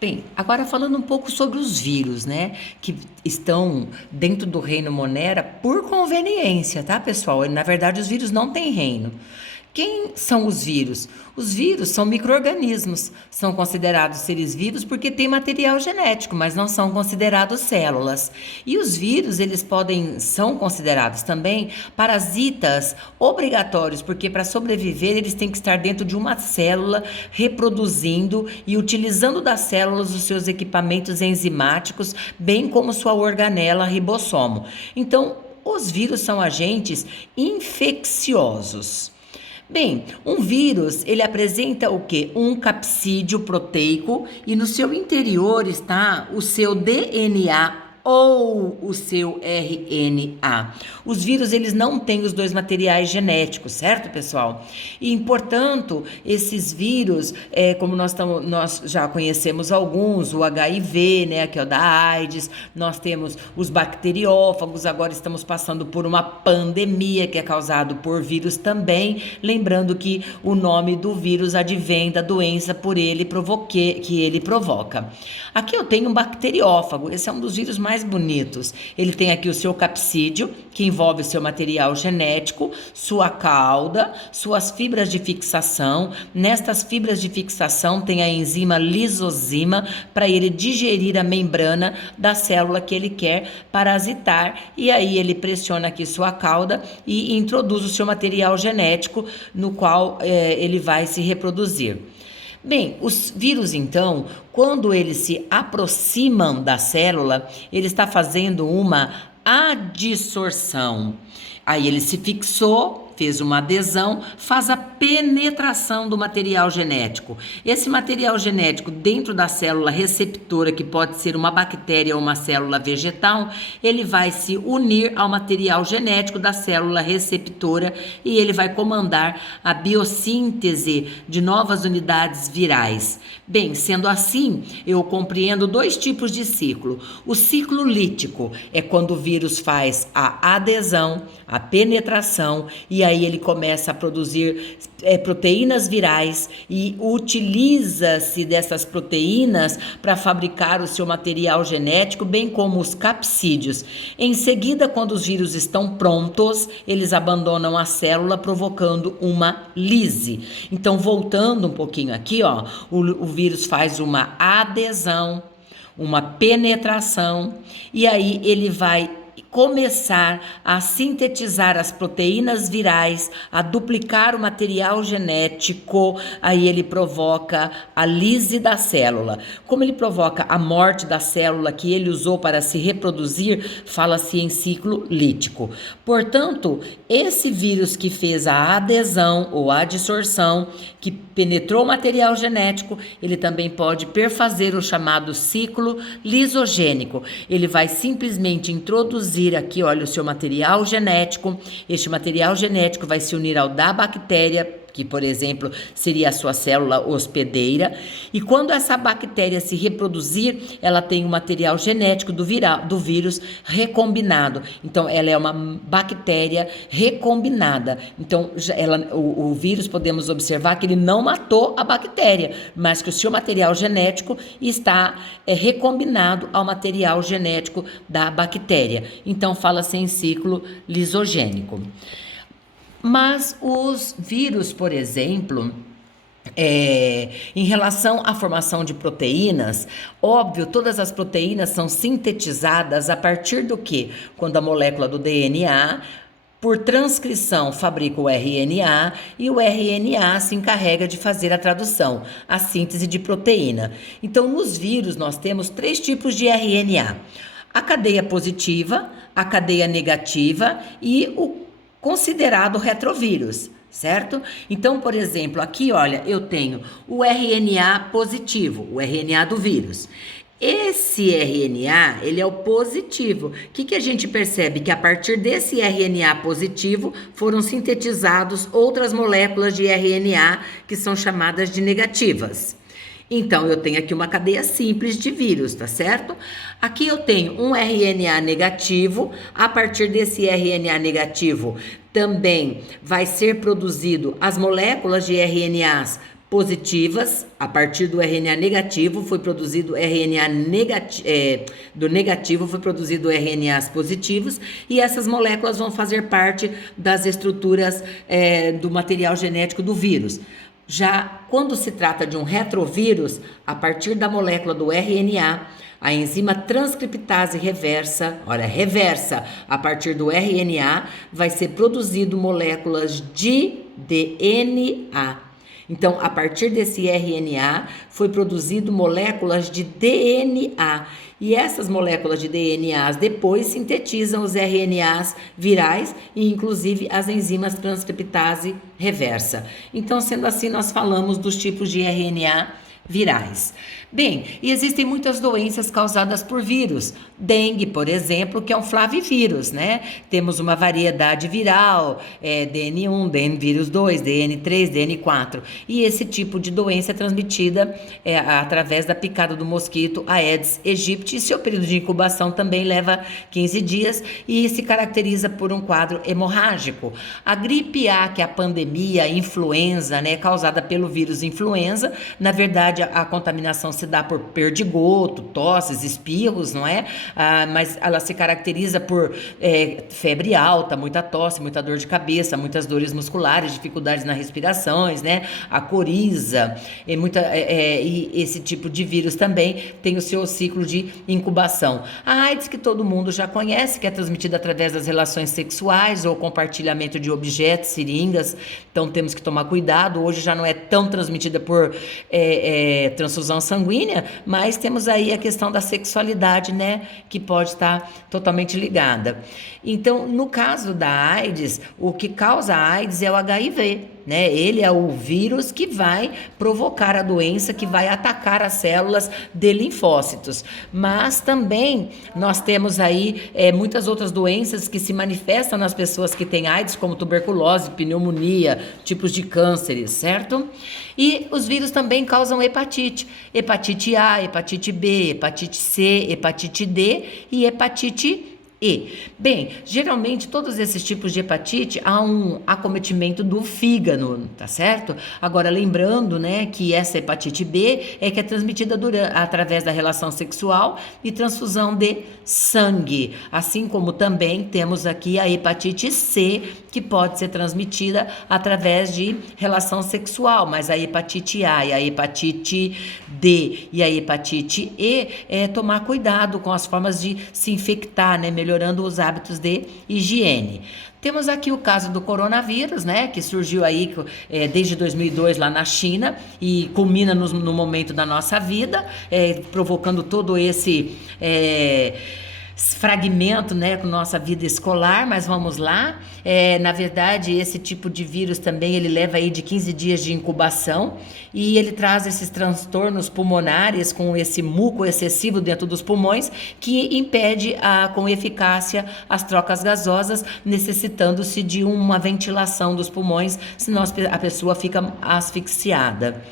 Bem, agora falando um pouco sobre os vírus, né, que estão dentro do reino Monera por conveniência, tá, pessoal? Na verdade, os vírus não têm reino. Quem são os vírus? Os vírus são micro-organismos, são considerados seres vivos porque têm material genético, mas não são considerados células. E os vírus, são considerados também parasitas obrigatórios, porque para sobreviver eles têm que estar dentro de uma célula, reproduzindo e utilizando das células os seus equipamentos enzimáticos, bem como sua organela ribossomo. Então, os vírus são agentes infecciosos. Bem, um vírus, ele apresenta o quê? Um capsídeo proteico e no seu interior está o seu DNA ou o seu RNA. Os vírus, eles não têm os dois materiais genéticos, certo, pessoal? E, portanto, esses vírus, como nós já conhecemos alguns, o HIV, né, que é o da AIDS, nós temos os bacteriófagos, agora estamos passando por uma pandemia que é causado por vírus também, lembrando que o nome do vírus advém da doença que ele provoca. Aqui eu tenho um bacteriófago, esse é um dos vírus mais bonitos. Ele tem aqui o seu capsídeo, que envolve o seu material genético, sua cauda, suas fibras de fixação. Nestas fibras de fixação tem a enzima lisozima para ele digerir a membrana da célula que ele quer parasitar. E aí ele pressiona aqui sua cauda e introduz o seu material genético no qual ele vai se reproduzir. Bem, os vírus, então, quando eles se aproximam da célula, ele está fazendo uma adsorção. Aí ele se fixou, fez uma adesão, faz a penetração do material genético. Esse material genético dentro da célula receptora, que pode ser uma bactéria ou uma célula vegetal, ele vai se unir ao material genético da célula receptora e ele vai comandar a biossíntese de novas unidades virais. Bem, sendo assim, eu compreendo dois tipos de ciclo. O ciclo lítico é quando o vírus faz a adesão, a penetração e aí ele começa a produzir proteínas virais e utiliza-se dessas proteínas para fabricar o seu material genético, bem como os capsídeos. Em seguida, quando os vírus estão prontos, eles abandonam a célula, provocando uma lise. Então, voltando um pouquinho aqui, ó, o vírus faz uma adesão, uma penetração, e aí ele vai começar a sintetizar as proteínas virais, a duplicar o material genético, aí ele provoca a lise da célula. Como ele provoca a morte da célula que ele usou para se reproduzir, fala-se em ciclo lítico. Portanto, esse vírus que fez a adesão ou a adsorção, que penetrou o material genético, ele também pode perfazer o chamado ciclo lisogênico. Ele vai simplesmente introduzir aqui, olha, o seu material genético. Este material genético vai se unir ao da bactéria, que, por exemplo, seria a sua célula hospedeira. E quando essa bactéria se reproduzir, ela tem o material genético do vírus recombinado. Então, ela é uma bactéria recombinada. Então, o vírus, podemos observar que ele não matou a bactéria, mas que o seu material genético está recombinado ao material genético da bactéria. Então, fala-se em ciclo lisogênico. Mas os vírus, por exemplo, em relação à formação de proteínas, óbvio, todas as proteínas são sintetizadas a partir do quê? Quando a molécula do DNA, por transcrição, fabrica o RNA e o RNA se encarrega de fazer a tradução, a síntese de proteína. Então, nos vírus, nós temos 3 tipos de RNA: a cadeia positiva, a cadeia negativa e o considerado retrovírus, certo? Então, por exemplo, aqui, olha, eu tenho o RNA positivo, o RNA do vírus. Esse RNA, ele é o positivo. O que a gente percebe? Que a partir desse RNA positivo foram sintetizados outras moléculas de RNA que são chamadas de negativas. Então, eu tenho aqui uma cadeia simples de vírus, tá certo? Aqui eu tenho um RNA negativo. A partir desse RNA negativo também vai ser produzido as moléculas de RNAs positivas. A partir do RNA negativo foi produzido do negativo foi produzido RNAs positivos, e essas moléculas vão fazer parte das estruturas do material genético do vírus. Já quando se trata de um retrovírus, a partir da molécula do RNA, a enzima transcriptase reversa, a partir do RNA, vai ser produzido moléculas de DNA. Então, a partir desse RNA, foi produzido moléculas de DNA. E essas moléculas de DNAs depois sintetizam os RNAs virais e, inclusive, as enzimas transcriptase reversa. Então, sendo assim, nós falamos dos tipos de RNA virais. Bem, e existem muitas doenças causadas por vírus. Dengue, por exemplo, que é um flavivírus, né? Temos uma variedade viral, DN1, vírus 2, DN3, DN4. E esse tipo de doença é transmitida através da picada do mosquito Aedes aegypti. E seu período de incubação também leva 15 dias e se caracteriza por um quadro hemorrágico. A gripe A, que é a pandemia, a influenza, né, causada pelo vírus influenza, na verdade a contaminação se dá por perdigoto, tosses, espirros, não é? Mas ela se caracteriza por febre alta, muita tosse, muita dor de cabeça, muitas dores musculares, dificuldades nas respirações, né? A coriza, e esse tipo de vírus também tem o seu ciclo de incubação. A AIDS, que todo mundo já conhece, que é transmitida através das relações sexuais ou compartilhamento de objetos, seringas, então temos que tomar cuidado. Hoje já não é tão transmitida por transfusão sanguínea, mas temos aí a questão da sexualidade, né, que pode estar totalmente ligada. Então, no caso da AIDS, o que causa a AIDS é o HIV, né? Ele é o vírus que vai provocar a doença, que vai atacar as células de linfócitos. Mas também nós temos aí muitas outras doenças que se manifestam nas pessoas que têm AIDS, como tuberculose, pneumonia, tipos de cânceres, certo? E os vírus também causam hepatite A, hepatite B, hepatite C, hepatite D e hepatite E. Bem, geralmente todos esses tipos de hepatite há um acometimento do fígado, tá certo? Agora, lembrando, né, que essa hepatite B é que é transmitida através da relação sexual e transfusão de sangue, assim como também temos aqui a hepatite C, que pode ser transmitida através de relação sexual, mas a hepatite A e a hepatite D e a hepatite E tomar cuidado com as formas de se infectar, né, melhorando os hábitos de higiene. Temos aqui o caso do coronavírus, né, que surgiu aí desde 2002 lá na China e culmina no momento da nossa vida, provocando todo esse fragmento, né, com nossa vida escolar, mas vamos lá. Na verdade, esse tipo de vírus também, ele leva aí de 15 dias de incubação e ele traz esses transtornos pulmonares com esse muco excessivo dentro dos pulmões que impede com eficácia as trocas gasosas, necessitando-se de uma ventilação dos pulmões, senão a pessoa fica asfixiada.